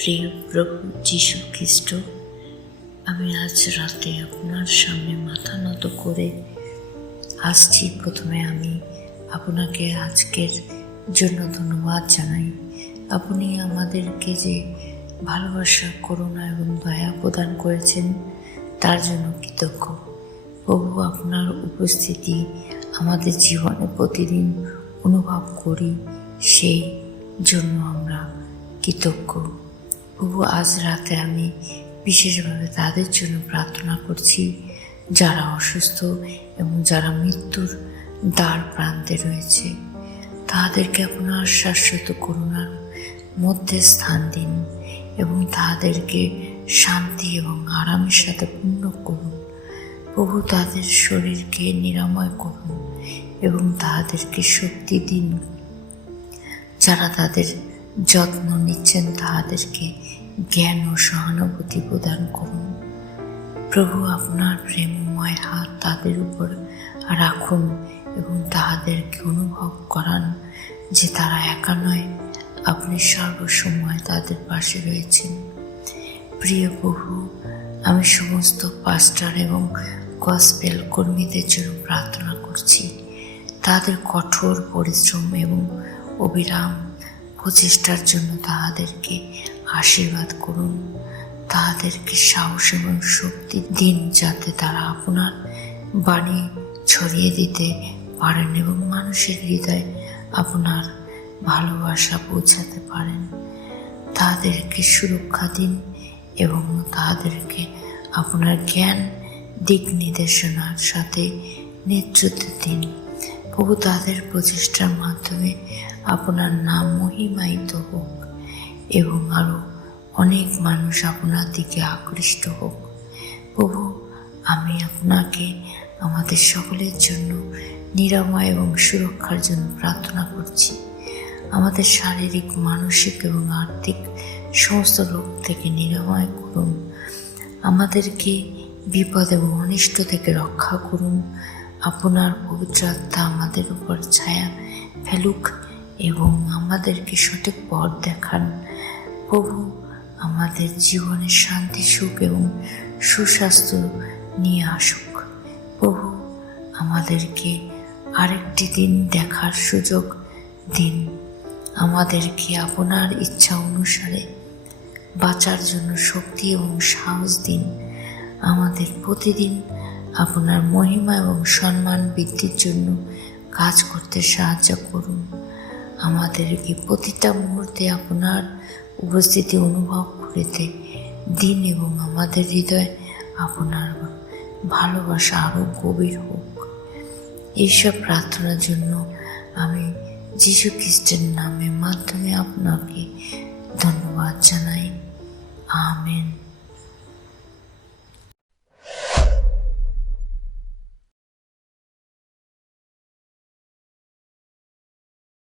প্রিয় প্রভু যীশু খ্রিস্ট, আমি আজ রাতে আপনার সামনে মাথা নত করে আসছি। প্রথমে আমি আপনাকে আজকের জন্য ধন্যবাদ জানাই। আপনি আমাদেরকে যে ভালোবাসা, করুণা এবং দয়া প্রদান করেছেন তার জন্য কৃতজ্ঞ। প্রভু, আপনার উপস্থিতি আমাদের জীবনে প্রতিদিন অনুভব করি, সেই জন্য আমরা কৃতজ্ঞ। প্রভু, আজ রাতে আমি বিশেষভাবে তাদের জন্য প্রার্থনা করছি যারা অসুস্থ এবং যারা মৃত্যুর দ্বার প্রান্তে রয়েছে। তাদেরকে আপনার শাশ্বত করুণার মধ্যে স্থান দিন এবং তাদেরকে শান্তি এবং আরামের সাথে পূর্ণ করুন। প্রভু, তাদের শরীরকে নিরাময় করুন এবং তাদেরকে শক্তি দিন। যারা তাদের যত্ন নিচ্ছেন তাদেরকে জ্ঞান ও সহানুভূতি প্রদান করুন। প্রভু, আপনার প্রেমময় হাত তাদের উপর রাখুন এবং তাদেরকে অনুভব করান যে তারা একা নয়, আপনি সর্বসময় তাদের পাশে রয়েছেন। প্রিয় প্রভু, আমি সমস্ত পাস্টার এবং গসপেল কর্মীদের জন্য প্রার্থনা করছি। তাদের কঠোর পরিশ্রম এবং অবিরাম প্রচেষ্টার জন্য তাহাদেরকে আশীর্বাদ করুন। তাহাদেরকে সাহস এবং শক্তি দিন যাতে তারা আপনার বাণী ছড়িয়ে দিতে পারেন এবং মানুষের হৃদয়ে আপনার ভালোবাসা পৌঁছাতে পারেন। তাদেরকে সুরক্ষা দিন এবং তাদেরকে আপনার জ্ঞান, দিক নির্দেশনার সাথে নেতৃত্ব দিন। প্রভু, তাদের প্রচেষ্টার মাধ্যমে আপনার নাম মহিমায়িত হোক এবং আরও অনেক মানুষ আপনার দিকে আকৃষ্ট হোক। প্রভু, আমি আপনাকে আমাদের সকলের জন্য নিরাময় এবং সুরক্ষার জন্য প্রার্থনা করছি। আমাদের শারীরিক, মানসিক এবং আর্থিক সমস্ত রোগ থেকে নিরাময় করুন। আমাদেরকে বিপদ এবং অনিষ্ট থেকে রক্ষা করুন। আপনার পবিত্র আত্মা আমাদের উপর ছায়া ফেলুক এবং আমাদেরকে সঠিক পথ দেখান। প্রভু, আমাদের জীবনে শান্তি, সুখ এবং সুস্বাস্থ্য নিয়ে আসুক। প্রভু, আমাদেরকে আরেকটি দিন দেখার সুযোগ দিন। আমাদেরকে আপনার ইচ্ছা অনুসারে বাঁচার জন্য শক্তি এবং সাহস দিন। আমাদের প্রতিদিন আপনার মহিমা এবং সম্মান বৃদ্ধির জন্য কাজ করতে সাহায্য করুন। আমাদেরকে প্রতিটা মুহূর্তে আপনার উপস্থিতি অনুভব করতে দিন এবং আমাদের হৃদয়ে আপনার ভালোবাসা আরও গভীর হোক। এইসব প্রার্থনার জন্য আমি যীশু খ্রিস্টের নামের মাধ্যমে আপনাকে ধন্যবাদ জানাই। আমেন।